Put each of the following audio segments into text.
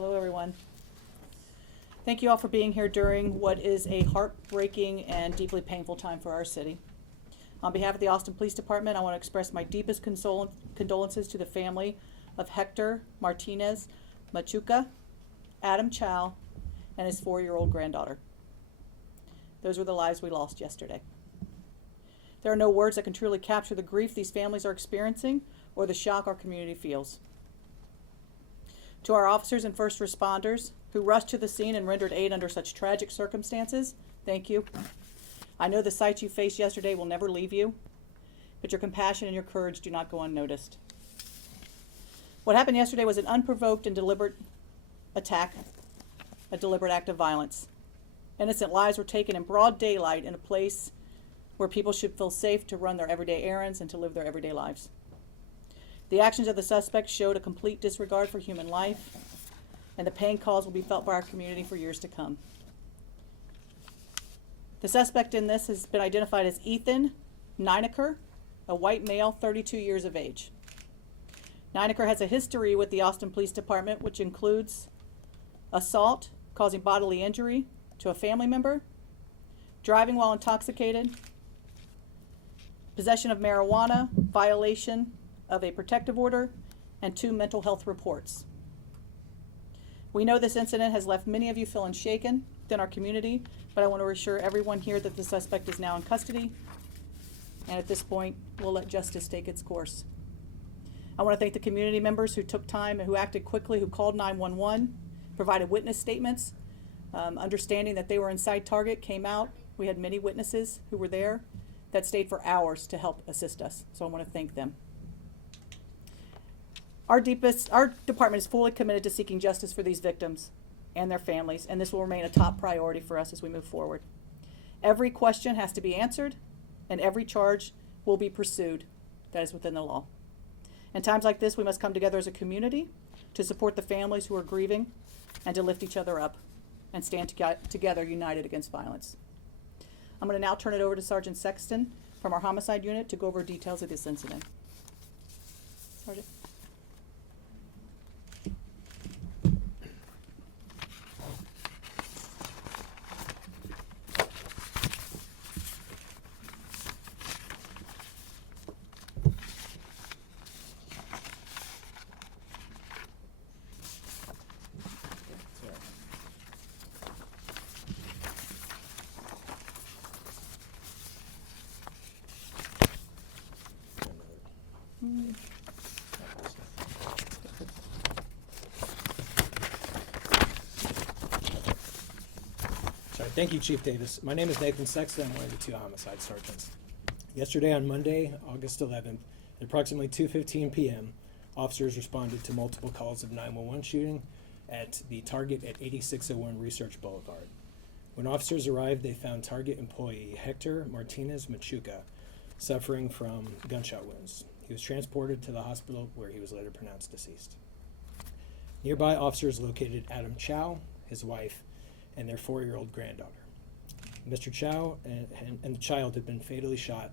Hello, everyone. Thank you all for being here during what is a heartbreaking and deeply painful time for our city. On behalf of the Austin Police Department, I want to express my deepest condolences to the family of Hector Martinez Machuca, Adam Chow, and his 4-year-old granddaughter. Those were the lives we lost yesterday. There are no words that can truly capture the grief these families are experiencing or the shock our community feels. To our officers and first responders who rushed to the scene and rendered aid under such tragic circumstances, thank you. I know the sights you faced yesterday will never leave you, but your compassion and your courage do not go unnoticed. What happened yesterday was an unprovoked and deliberate attack, a deliberate act of violence. Innocent lives were taken in broad daylight in a place where people should feel safe to run their everyday errands and to live their everyday lives. The actions of the suspects showed a complete disregard for human life, and the pain caused will be felt by our community for years to come. The suspect in this has been identified as Ethan Nineker, a white male, 32 years of age. Nineker has a history with the Austin Police Department, which includes assault causing bodily injury to a family member, driving while intoxicated, possession of marijuana, violation of a protective order, and 2 mental health reports. We know this incident has left many of you feeling shaken within our community, but I want to reassure everyone here that the suspect is now in custody, and at this point, we'll let justice take its course. I want to thank the community members who took time and who acted quickly, who called 911, provided witness statements, understanding that they were inside target, came out. We had many witnesses who were there that stayed for hours to help assist us, so I want to thank them. Our department is fully committed to seeking justice for these victims and their families, and this will remain a top priority for us as we move forward. Every question has to be answered, and every charge will be pursued that is within the law. In times like this, we must come together as a community to support the families who are grieving and to lift each other up and stand together united against violence. I'm going to now turn it over to Sergeant Sexton from our homicide unit to go over details of this incident. Sergeant. Thank you, Chief Davis. My name is Nathan Sexton. I'm one of the 2 homicide sergeants. Yesterday on Monday, August 11th, at approximately 2:15 p.m., officers responded to multiple calls of 911 shooting at the target at 8601 Research Boulevard. When officers arrived, they found target employee Hector Martinez Machuca suffering from gunshot wounds. He was transported to the hospital where he was later pronounced deceased. Nearby, officers located Adam Chow, his wife, and their 4-year-old granddaughter. Mr. Chow and the child had been fatally shot,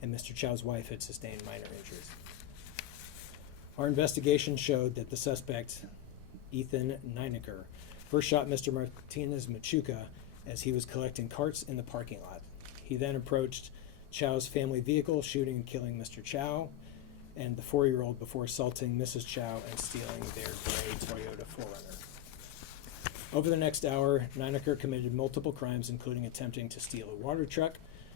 and Mr. Chow's wife had sustained minor injuries. Our investigation showed that the suspect, Ethan Nineker, first shot Mr. Martinez Machuca as he was collecting carts in the parking lot. He then approached Chow's family vehicle, shooting and killing Mr. Chow and the 4-year-old before assaulting Mrs. Chow and stealing their gray Toyota 4Runner. Over the next hour, Nineker committed multiple crimes, including attempting to steal a water truck,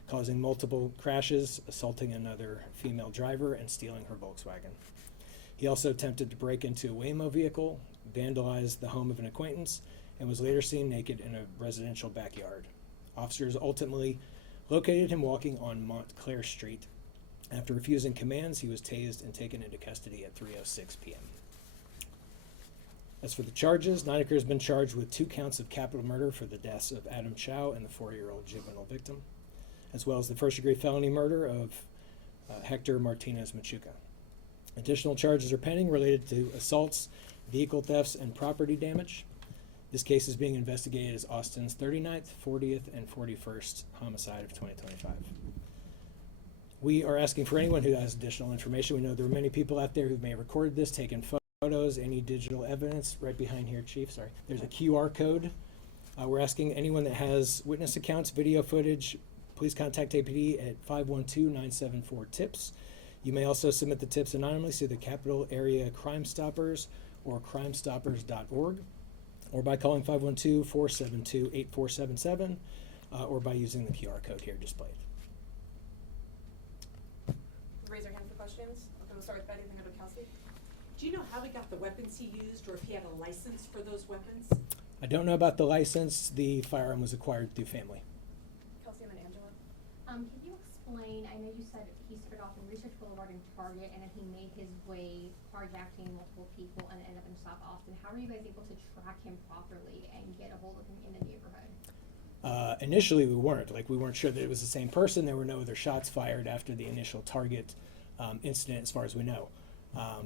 causing multiple crashes, assaulting another female driver, and stealing her Volkswagen. He also attempted to break into a Waymo vehicle, vandalized the home of an acquaintance, and was later seen naked in a residential backyard. Officers ultimately located him walking on Montclair Street. After refusing commands, he was tased and taken into custody at 3:06 p.m. As for the charges, Nineker has been charged with 2 counts of capital murder for the deaths of Adam Chow and the 4-year-old juvenile victim, as well as the first-degree felony murder of Hector Martinez Machuca. Additional charges are pending related to assaults, vehicle thefts, and property damage. This case is being investigated as Austin's 39th, 40th, and 41st homicide of 2025. We are asking for anyone who has additional information. We know there are many people out there who may have recorded this, taken photos, photos, any digital evidence. Right behind here, Chief, sorry. There's a QR code. We're asking anyone that has witness accounts, video footage, please contact APD at 512-974-TIPS. You may also submit the tips anonymously to the Capital Area Crime Stoppers or crimestoppers.org, or by calling 512-472-8477, or by using the QR code here displayed. Raise your hand for questions. Okay, we'll start with Betty, then go to Kelsey. Do you know how he got the weapons he used, or if he had a license for those weapons? I don't know about the license. The firearm was acquired through family. Kelsey and then Angela. Can you explain, I know you said he started off in Research Boulevard and Target, and then he made his way carjacking multiple people and ended up in South Austin. How were you guys able to track him properly and get a hold of him in the neighborhood? Initially, we weren't. We weren't sure that it was the same person. There were no other shots fired after the initial Target incident, as far as we know.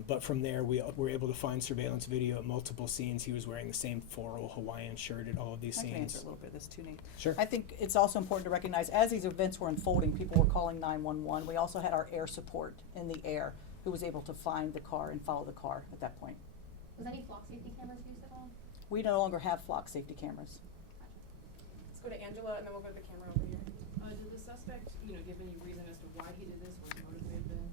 But from there, we were able to find surveillance video at multiple scenes. He was wearing the same floral Hawaiian shirt at all of these I can scenes. answer a little bit of this too, Nate. Sure. I think it's also important to recognize, as these events were unfolding, people were calling 911. We also had our air support in the air who was able to find the car and follow the car at that point. Was any flock safety cameras used at all? We no longer have flock safety cameras. Let's go to Angela, and then we'll go to the camera over here. Did the suspect, give any reason as to why he did this, what his motive may have been?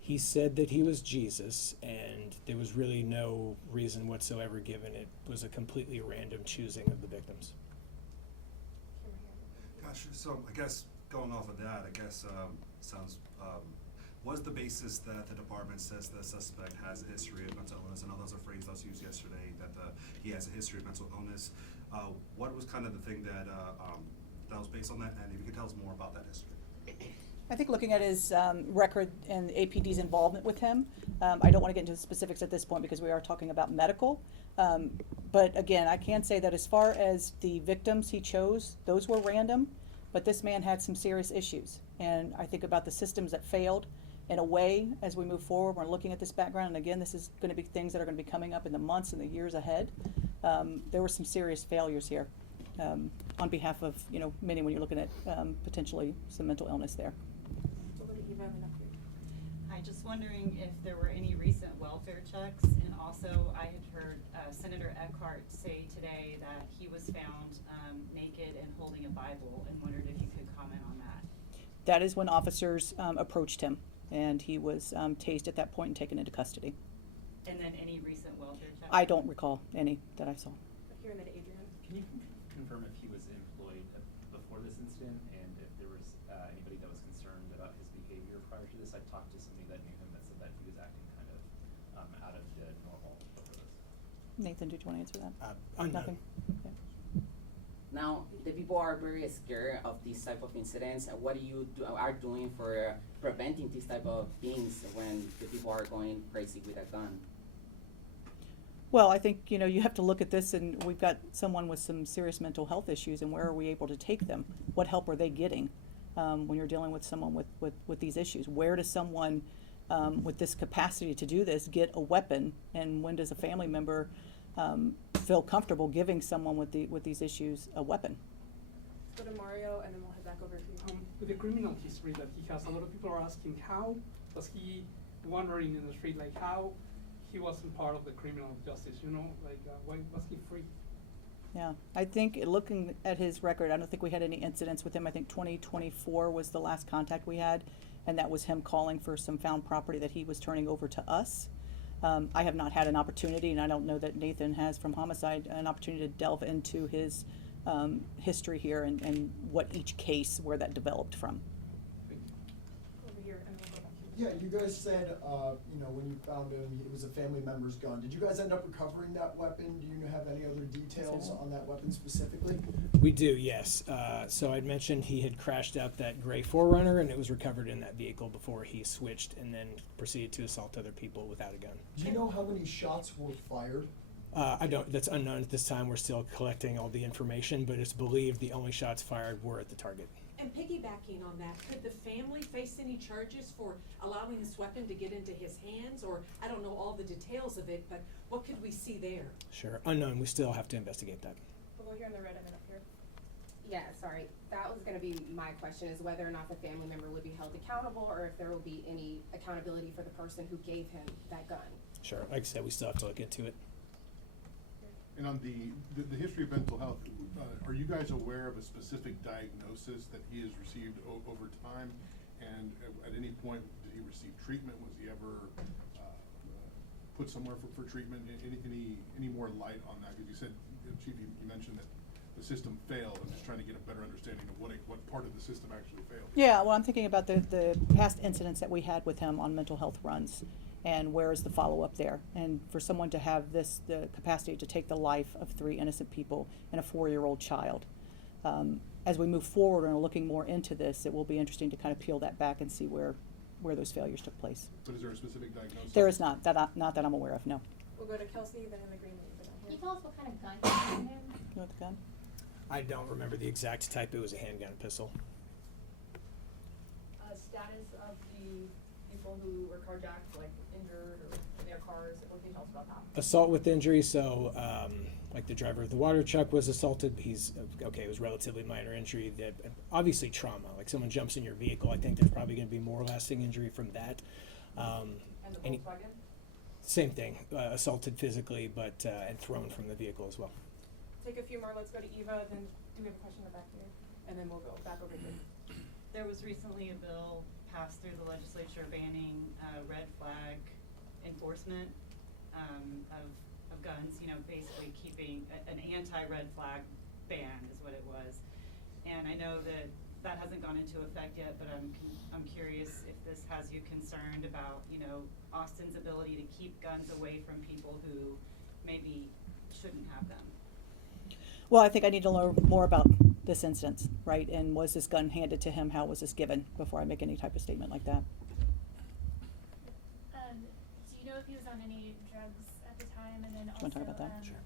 He said that he was Jesus, and there was really no reason whatsoever given. It was a completely random choosing of the victims. Camera here. Gosh, so I guess going off of that, sounds, was the basis that the department says the suspect has a history of mental illness? I know that was a phrase that was used yesterday, that he has a history of mental illness. What was kind of the thing that was based on that? And if you could tell us more about that history. I think looking at his record and APD's involvement with him, I don't want to get into the specifics at this point because we are talking about medical. But again, I can say that as far as the victims he chose, those were random, but this man had some serious issues. And I think about the systems that failed. In a way, as we move forward, we're looking at this background, and again, this is going to be things that are going to be coming up in the months and the years ahead. There were some serious failures here on behalf of, many when you're looking at potentially some mental illness there. So we'll go to Eva, and then up here. Hi, just wondering if there were any recent welfare checks, and also I had heard Senator Eckhart say today that he was found naked and holding a Bible, and wondered if you could comment on that. That is when officers approached him, and he was tased at that point and taken into custody. And then any recent welfare checks? I don't recall any that I saw. Up here, and then Adrian. Can you confirm if he was employed before this incident, and if there was anybody that was concerned about his behavior prior to this? I talked to somebody that knew him that said that he was acting kind of out of the normal before this. Nathan, did you want to answer that? Unknown. Nothing? Okay. Now, the people are very scared of these type of incidents. What you are doing for preventing these type of things when the people are going crazy with a gun? Well, I think, you have to look at this, and we've got someone with some serious mental health issues, and where are we able to take them? What help are they getting when you're dealing with someone with these issues? Where does someone with this capacity to do this get a weapon, and when does a family member feel comfortable giving someone with these issues a weapon? Let's go to Mario, and then we'll head back over to you. With the criminal history that he has, a lot of people are asking how was he wandering in the street, how he wasn't part of the criminal justice, why was he free? Yeah, I think looking at his record, I don't think we had any incidents with him. I think 2024 was the last contact we had, and that was him calling for some found property that he was turning over to us. I have not had an opportunity, and I don't know that Nathan has from Homicide, an opportunity to delve into his history here and what each case, where that developed from. Over here, and then we'll go back to you. Yeah, you guys said, when you found him, it was a family member's gun. Did you guys end up recovering that weapon? Do you have any other details on that weapon specifically? We do, yes. So I'd mentioned he had crashed out that gray 4Runner, and it was recovered in that vehicle before he switched and then proceeded to assault other people without a gun. Do you know how many shots were fired? I don't, that's unknown at this time. We're still collecting all the information, but it's believed the only shots fired were at the target. And piggybacking on that, could the family face any charges for allowing this weapon to get into his hands? Or, I don't know all the details of it, but what could we see there? Sure, unknown. We still have to investigate that. We'll go here in the red, and then up here. Yeah, sorry. That was going to be my question, is whether or not the family member would be held accountable, or if there will be any accountability for the person who gave him that gun. Sure. Like I said, we still have to look into it. And on the history of mental health, are you guys aware of a specific diagnosis that he has received over time? And at any point, did he receive treatment? Was he ever put somewhere for treatment? Any more light on that? Because you said, Chief, you mentioned that the system failed. I'm just trying to get a better understanding of what part of the system actually failed. Yeah, well, I'm thinking about the past incidents that we had with him on mental health runs, and where is the follow-up there? And for someone to have the capacity to take the life of 3 innocent people and a 4-year-old child. As we move forward and are looking more into this, it will be interesting to kind of peel that back and see where those failures took place. But is there a specific diagnosis? There is not that I'm aware of, no. We'll go to Kelsey, then in the green room, then Can you here. tell us what kind of gun he had on him? You want the gun? I don't remember the exact type. It was a handgun pistol. Status of the people who were carjacked, like injured or in their cars, what can you tell us about that? Assault with injury, so like the driver of the water truck was assaulted. He's okay, it was relatively minor injury. That obviously trauma, like someone jumps in your vehicle. I think there's probably going to be more lasting injury from that. And the Volkswagen? Same thing, assaulted physically, but and thrown from the vehicle as well. Take a few more, let's go to Eva, then do we have a question in the back here? And then we'll go back over here. There was recently a bill passed through the legislature banning red flag enforcement of guns, you know, basically keeping an anti-red flag ban is what it was. And I know that hasn't gone into effect yet, but I'm curious if this has you concerned about, you know, Austin's ability to keep guns away from people who maybe shouldn't have them. Well, I think I need to learn more about this instance, right? And was this gun handed to him? How was this given before I make any type of statement like that? Do you know if he was on any drugs at the time? And then Do you also, want to talk about that? Sure.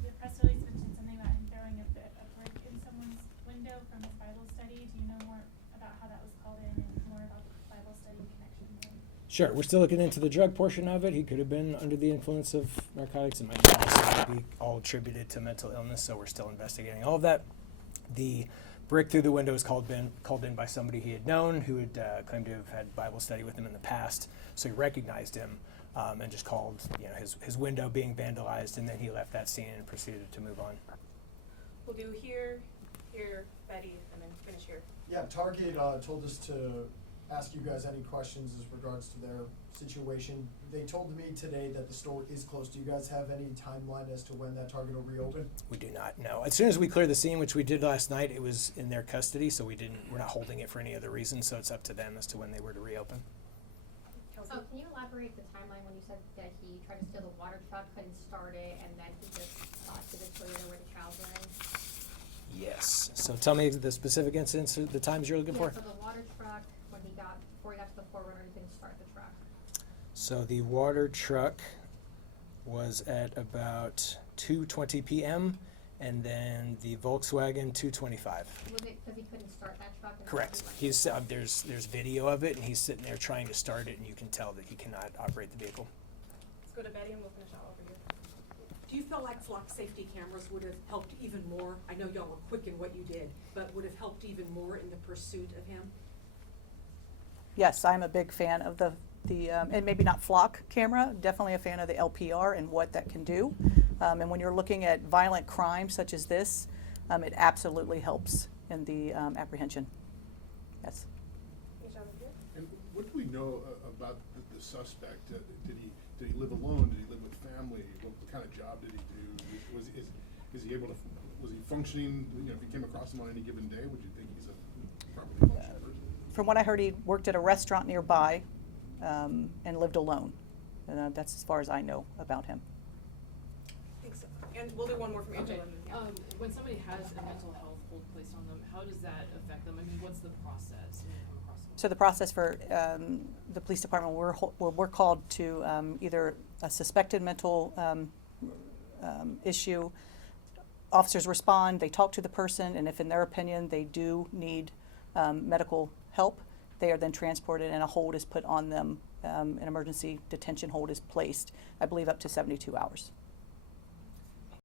The press release mentioned something about him throwing a brick in someone's window from his Bible study. Do you know more about how that was called in and more about the Bible study connection there? Sure, we're still looking into the drug portion of it. He could have been under the influence of narcotics. It might also be all attributed to mental illness, so we're still investigating all of that. The brick through the window was called in by somebody he had known who had claimed to have had Bible study with him in the past. So he recognized him and just called, you know, his window being vandalized, and then he left that scene and proceeded to move on. We'll do here, Betty, and then finish here. Yeah, Target told us to ask you guys any questions as regards to their situation. They told me today that the store is closed. Do you guys have any timeline as to when that Target will reopen? We do not know. As soon as we clear the scene, which we did last night, it was in their custody, so we're not holding it for any other reason, so it's up to them as to when they were to reopen. Kelsey? Oh, can you elaborate the timeline when you said that he tried to steal the water truck, couldn't start it, and then he just got to the Toyota where the child's in? Yes. So tell me the specific incidents, the times you're looking for. So the water truck, before he got to the Forerunner, he couldn't start the truck. So the water truck was at about 2:20 p.m. and then the Volkswagen 2:25. Was it because he couldn't start that truck? And Correct. He's there's video of it, and he's sitting there trying to start it, and you can tell that he cannot operate the vehicle. Let's go to Betty and we'll finish out over here. Do you feel like flock safety cameras would have helped even more? I know y'all were quick in what you did, but would have helped even more in the pursuit of him? Yes, I'm a big fan of the and maybe not flock camera, definitely a fan of the LPR and what that can do. And when you're looking at violent crime such as this, it absolutely helps in the apprehension. Yes. Finish out over here. And what do we know about the suspect? Did he live alone? Did he live with family? What kind of job did he do? Was he able to? Was he functioning? You know, if you came across him on any given day, would you think he's a properly functioning person? From what I heard, he worked at a restaurant nearby and lived alone. And that's as far as I know about him. Thanks. And we'll do one more from Angela. Okay, when somebody has a mental health hold placed on them, how does that affect them? I mean, what's the process when you come across them? So the process for the police department, we're called to either a suspected mental issue. Officers respond, they talk to the person, and if in their opinion they do need medical help, they are then transported and a hold is put on them. An emergency detention hold is placed, I believe, up to 72 hours.